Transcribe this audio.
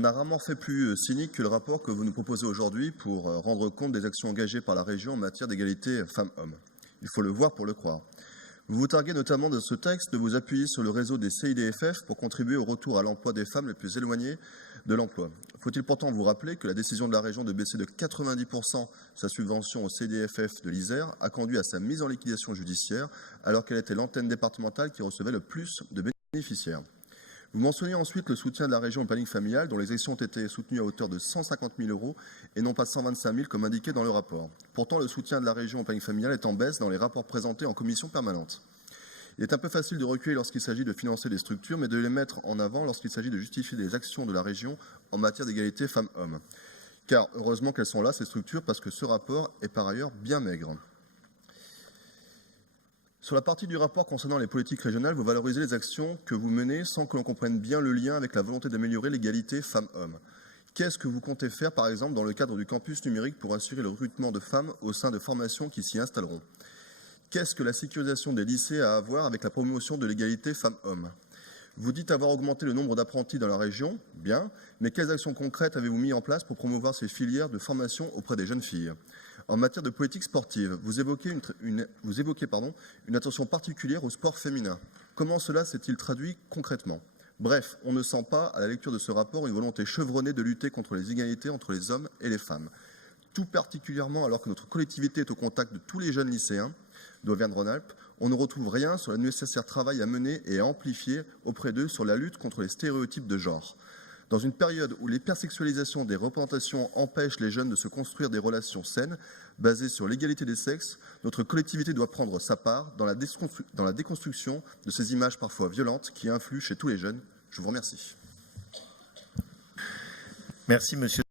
On a rarement fait plus cynique que le rapport que vous nous proposez aujourd'hui pour rendre compte des actions engagées par la région en matière d'égalité femmes-hommes. Il faut le voir pour le croire. Vous vous targuez notamment de ce texte de vous appuyer sur le réseau des CIDFF pour contribuer au retour à l'emploi des femmes les plus éloignées de l'emploi. Faut-il pourtant vous rappeler que la décision de la région de baisser de 90% sa subvention au CIDFF de l'Isère a conduit à sa mise en liquidation judiciaire alors qu'elle était l'antenne départementale qui recevait le plus de bénéficiaires. Vous mentionnez ensuite le soutien de la région au planning familial, dont les actions ont été soutenues à hauteur de 150 000 € et non pas 125 000 comme indiqué dans le rapport. Pourtant, le soutien de la région au planning familial est en baisse dans les rapports présentés en commission permanente. Il est un peu facile de reculer lorsqu'il s'agit de financer des structures, mais de les mettre en avant lorsqu'il s'agit de justifier des actions de la région en matière d'égalité femmes-hommes. Car heureusement qu'elles sont là, ces structures, parce que ce rapport est par ailleurs bien maigre. Sur la partie du rapport concernant les politiques régionales, vous valorisez les actions que vous menez sans que l'on comprenne bien le lien avec la volonté d'améliorer l'égalité femmes-hommes. Qu'est-ce que vous comptez faire, par exemple, dans le cadre du campus numérique pour assurer le recrutement de femmes au sein de formations qui s'y installeront? Qu'est-ce que la sécurisation des lycées a à voir avec la promotion de l'égalité femmes-hommes? Vous dites avoir augmenté le nombre d'apprentis dans la région, bien, mais quelles actions concrètes avez-vous mis en place pour promouvoir ces filières de formation auprès des jeunes filles? En matière de politique sportive, vous évoquez une attention particulière au sport féminin. Comment cela s'est-il traduit concrètement? Bref, on ne sent pas, à la lecture de ce rapport, une volonté chevronnée de lutter contre les inégalités entre les hommes et les femmes. Tout particulièrement alors que notre collectivité est au contact de tous les jeunes lycéens d'Auvergne-Rhône-Alpes, on ne retrouve rien sur le nécessaire travail à mener et à amplifier auprès d'eux sur la lutte contre les stéréotypes de genre. Dans une période où l'hypersexualisation des représentations empêche les jeunes de se construire des relations saines, basées sur l'égalité des sexes, notre collectivité doit prendre sa part dans la déconstruction de ces images parfois violentes qui influent chez tous les jeunes. Je vous remercie. Merci, monsieur.